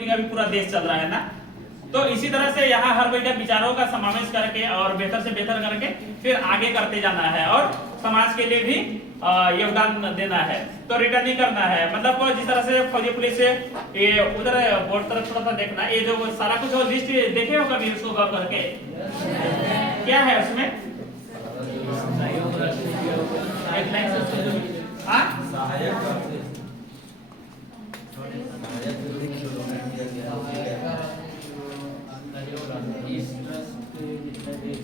का भी पूरा देश चल रहा है ना। तो इसी तरह से यहाँ हर कोई का विचारों का समावेश करके और बेहतर से बेहतर करके फिर आगे करते जाना है और समाज के लिए भी योगदान देना है। तो रिटर्न ही करना है, मतलब जिस तरह से फौजी पुलिस से ये उधर बोर्ड तरफ थोड़ा सा देखना, ये जो सारा कुछ लिस्ट देखे हो कभी उसको गौर करके, क्या है उसमें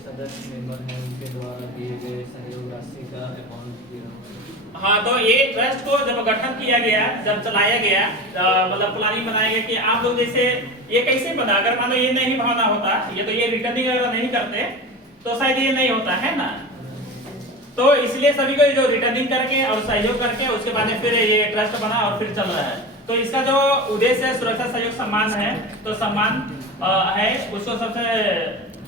सदस्य मेंबर हैं उनके द्वारा दिए गए सहयोग राशि का अमाउंट। हाँ, तो ये ट्रस्ट को जब गठन किया गया, जब चलाया गया, मतलब प्लानिंग बनाया गया कि आप लोग जैसे ये कैसे बना, अगर मान लो ये नहीं भावना होता, ये तो ये रिटर्निंग अगर नहीं करते तो शायद ये नहीं होता है ना। तो इसलिए सभी को जो रिटर्निंग करके और सहयोग करके उसके बाद फिर ये ट्रस्ट बना और फिर चल रहा है। तो इसका जो उद्देश्य है सुरक्षा सहयोग सम्मान है, तो सम्मान है उसको सबसे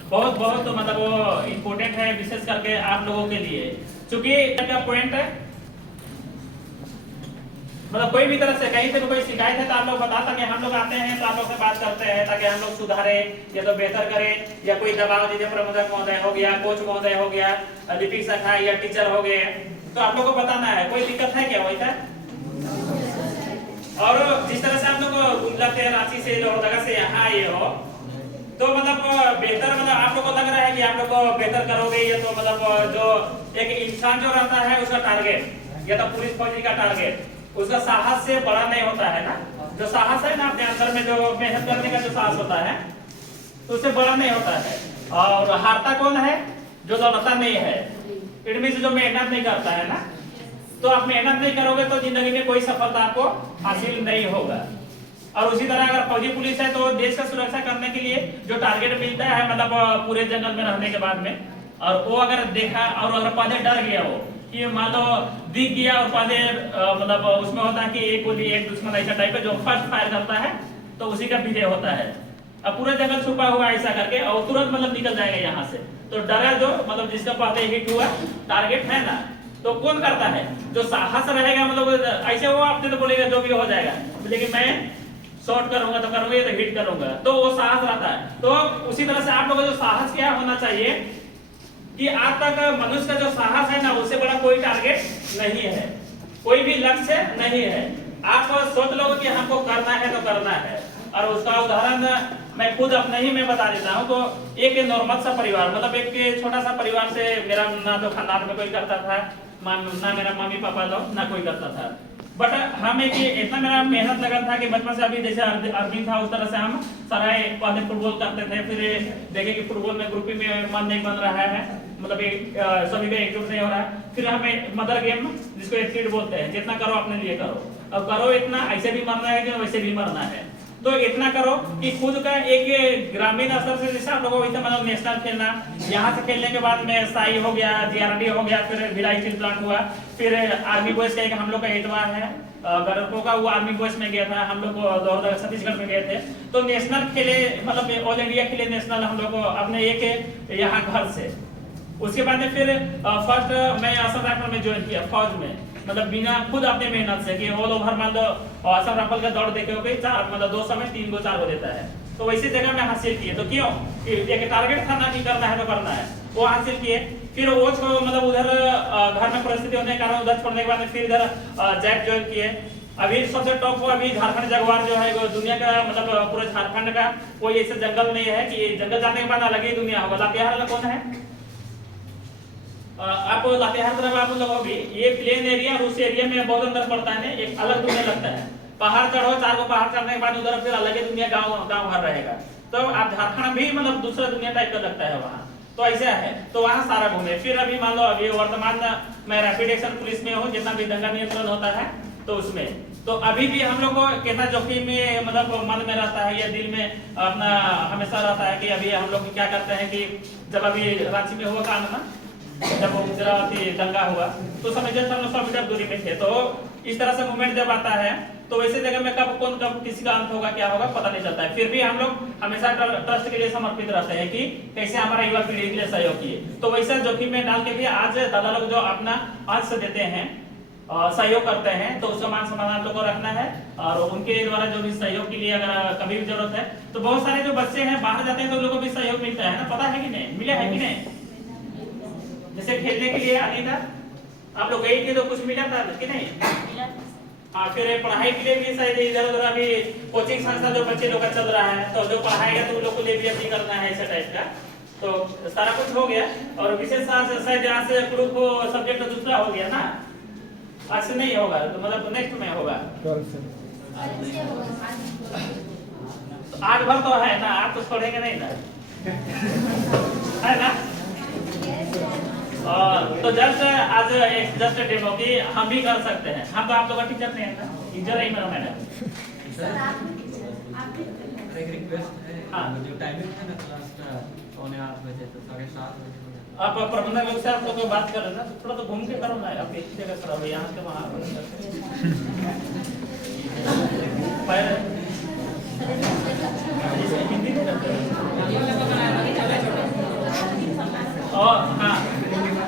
बहुत बहुत मतलब वो इम्पोर्टेंट है, विशेष करके आप लोगों के लिए, क्योंकि क्या पॉइंट है, मतलब कोई भी तरह से कहीं से कोई शिकायत है तो आप लोग बता सके, हम लोग आते हैं तो आप लोग से बात करते हैं ताकि हम लोग सुधारे या तो बेहतर करें, या कोई दबाव दीजिए, प्रबंधक महोदय हो गया, कोच महोदय हो गया, लिपिक शाखा या टीचर हो गए, तो आप लोग को बताना है कोई दिक्कत है क्या वैसा। और जिस तरह से आप लोग गुंजलाते रांची से लोहरदगा से यहाँ आए हो, तो मतलब बेहतर, मतलब आप लोग को लग रहा है कि आप लोग को बेहतर करोगे, या तो मतलब जो एक इंसान जो रहता है उसका टारगेट या तो पुलिस फौजी का टारगेट उसका साहस से बड़ा नहीं होता है ना। जो साहस है ना अपने अंदर में, जो मेहनत करने का जो साहस होता है तो उससे बड़ा नहीं होता है। और हारता कौन है, जो लड़ता नहीं है, इनमें से जो मेहनत नहीं करता है ना। तो आप मेहनत नहीं करोगे तो जिंदगी में कोई सफलता आपको हासिल नहीं होगा। और उसी तरह अगर फौजी पुलिस है तो देश का सुरक्षा करने के लिए जो टारगेट मिलता है, मतलब पूरे जंगल में रहने के बाद में, और वो अगर देखा और अगर पौधे डर गया हो कि मान लो दिख गया और पौधे मतलब उसमें होता है कि एक गोली एक दुश्मन ऐसा टाइप है जो फर्स्ट फायर करता है तो उसी का विजय होता है। अब पूरा जंगल छुपा हुआ ऐसा करके और तुरंत मतलब निकल जाएगा यहाँ से, तो डरा जो मतलब जिसका पौधे हिट हुआ टारगेट है ना, तो कौन करता है, जो साहस रहेगा, मतलब ऐसे वो आपने तो बोलेगा जो भी हो जाएगा, लेकिन मैं शॉट करूंगा तो करूंगा, तो हिट करूंगा, तो वो साहस रहता है। तो उसी तरह से आप लोगों का जो साहस क्या होना चाहिए कि आज तक मनुष्य का जो साहस है ना, उससे बड़ा कोई टारगेट नहीं है, कोई भी लक्ष्य नहीं है। आप सोच लो कि हमको करना है तो करना है। और उसका उदाहरण मैं खुद अपने ही में बता देता हूँ। तो एक नॉर्मल सा परिवार, मतलब एक छोटा सा परिवार से, मेरा ना तो खानदान में कोई करता था, ना मेरा मम्मी पापा लोग ना कोई करता था, बट हम एक इतना मेरा मेहनत लगा था कि बचपन से अभी जैसे अरविंद था उस तरह से हम सराय पहले फुटबॉल करते थे, फिर देखे कि फुटबॉल में ग्रुपिंग में मन नहीं बन रहा है, मतलब सभी का एकजुट नहीं हो रहा है, फिर हमें मदर गेम जिसको एथलीट बोलते हैं, जितना करो अपने लिए करो, अब करो इतना, ऐसे भी मरना है कि वैसे भी मरना है, तो इतना करो कि खुद का एक ग्रामीण स्तर से, जैसे आप लोगों को मतलब नेशनल खेलना, यहाँ से खेलने के बाद में साई हो गया, जीआरडी हो गया, फिर भिलाई स्टील प्लांट हुआ, फिर आर्मी बॉयज का एक हम लोग का एतवार है गरको का, वो आर्मी बॉयज में गया था, हम लोग लोहरदगा छत्तीसगढ़ में गए थे, तो नेशनल खेले, मतलब ऑल इंडिया खेले नेशनल हम लोग अपने एक यहाँ घर से। उसके बाद में फिर फर्स्ट मैं असम राइफल में ज्वाइन किया फौज में, मतलब बिना खुद अपने मेहनत से कि ऑल ओवर मान लो असम राइफल का दौड़ देखे हो गई चार, मतलब 2 समय 3 गो 4 हो देता है, तो वैसी जगह में हासिल किए। तो क्यों कि एक टारगेट था ना कि करना है तो करना है, वो हासिल किए। फिर वो मतलब उधर घर में परिस्थिति होने के कारण उधर छोड़ने के बाद में फिर इधर जैक ज्वाइन किए। अभी सबसे टॉप हो अभी झारखंड जगुआर जो है वो दुनिया का, मतलब पूरे झारखंड का कोई ऐसा जंगल नहीं है कि जंगल जाने के बाद अलग ही दुनिया होगा। लातेहार कौन है, आप लातेहार तरफ आप लोग भी, ये प्लेन एरिया और उस एरिया में बहुत अंदर पड़ता है, एक अलग दुनिया लगता है। पहाड़ चढ़ो, 4 को पहाड़ चढ़ने के बाद उधर फिर अलग ही दुनिया, गांव घर रहेगा, तो आप झारखंड भी मतलब दूसरा दुनिया टाइप का लगता है वहाँ, तो ऐसा है। तो वहाँ सारा घूमे। फिर अभी मान लो अभी वर्तमान मैं रैपिड एक्शन पुलिस में हूँ, जितना भी दंगा नियंत्रण होता है तो उसमें, तो अभी भी हम लोग को कितना जोखिम में मतलब मन में रहता है या दिल में अपना हमेशा रहता है कि अभी हम लोग क्या करते हैं कि जब अभी रांची में हुआ काम ना, जब गुजराती दंगा हुआ तो समझे हम लोग 100 मीटर दूरी में थे, तो इस तरह से मूवमेंट जब आता है तो वैसे जगह में कब कौन कब किसी का अंत होगा क्या होगा पता नहीं चलता है। फिर भी हम लोग हमेशा ट्रस्ट के लिए समर्पित रहते हैं कि कैसे हमारा युवा पीढ़ी के लिए सहयोग किए। तो वैसा जोखिम में डाल के भी आज दादा लोग जो अपना अंश देते हैं सहयोग करते हैं, तो उसका मान सम्मान आप लोग को रखना है। और उनके द्वारा जो भी सहयोग के लिए अगर कभी भी जरूरत है, तो बहुत सारे जो बच्चे हैं बाहर जाते हैं तो उन लोगों को भी सहयोग मिलता है ना, पता है कि नहीं, मिला है कि नहीं? जैसे खेलने के लिए आदि था, आप लोग गई थी तो कुछ मिला था कि नहीं? हाँ, फिर पढ़ाई के लिए भी शायद इधर उधर अभी कोचिंग संस्था जो बच्चे लोग का चल रहा है, तो जो पढ़ाएगा तो उन लोग को लिए भी अभी करना है ऐसा टाइप का, तो सारा कुछ हो गया। और विशेष शायद यहाँ से ग्रुप सब्जेक्ट दूसरा हो गया ना, आज से नहीं होगा, तो मतलब नेक्स्ट में होगा। तो आज भर तो है ना, आप तो छोड़ेंगे नहीं ना, है ना? तो जस्ट आज एक जस्ट डेमो की हम भी कर सकते हैं, हम तो आप लोग का टीचर नहीं है ना, टीचर है मेरा मैडम। एक रिक्वेस्ट है, हाँ। जो टाइमिंग है ना क्लास का 8:45 बजे तो 7:30 बजे। आप प्रबंधक लोग से आप लोग बात कर रहे ना, तो थोड़ा तो घूम के करो ना, आप एक जगह खड़ा हो, यहाँ से वहाँ हिंदी में करते हैं। और हाँ